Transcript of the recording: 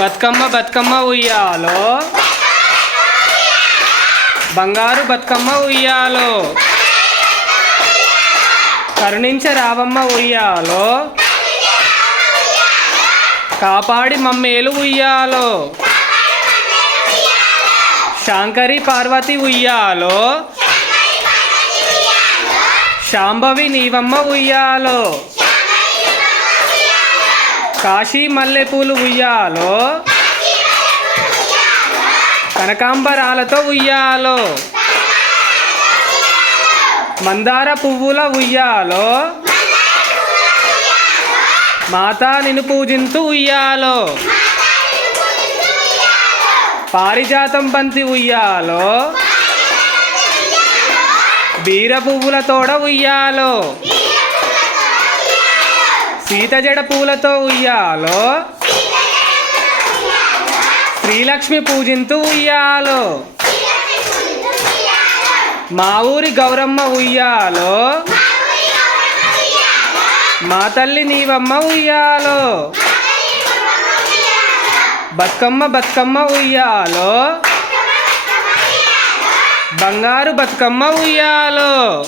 బతుకమ్మ బతుకమ్మ ఉయ్యాలో. బంగారు బతుకమ్మ ఉయ్యాలో. కరుణించ రావమ్మ ఉయ్యాలో. కాపాడి మమ్మేలు ఉయ్యాలో. శాంకరి పార్వతి ఉయ్యాలో. శాంభవి నీవమ్మ ఉయ్యాలో. కాశీ మల్లెపూలు ఉయ్యాలో. కనకాంబరాలతో ఉయ్యాలో. మందార పువ్వుల ఉయ్యాలో. మాతా నిన్ను పూజింతు ఉయ్యాలో. పారిజాతం బంతి ఉయ్యాలో. బీర పువ్వుల తోడ ఉయ్యాలో. సీతజడ పూలతో ఉయ్యాలో. శ్రీలక్ష్మి పూజింతు ఉయ్యాలో. మా ఊరి గౌరమ్మ ఉయ్యాలో. మా తల్లి నీవమ్మ ఉయ్యాలో. బతుకమ్మ బతుకమ్మ ఉయ్యాలో. బంగారు బతుకమ్మ ఉయ్యాలో.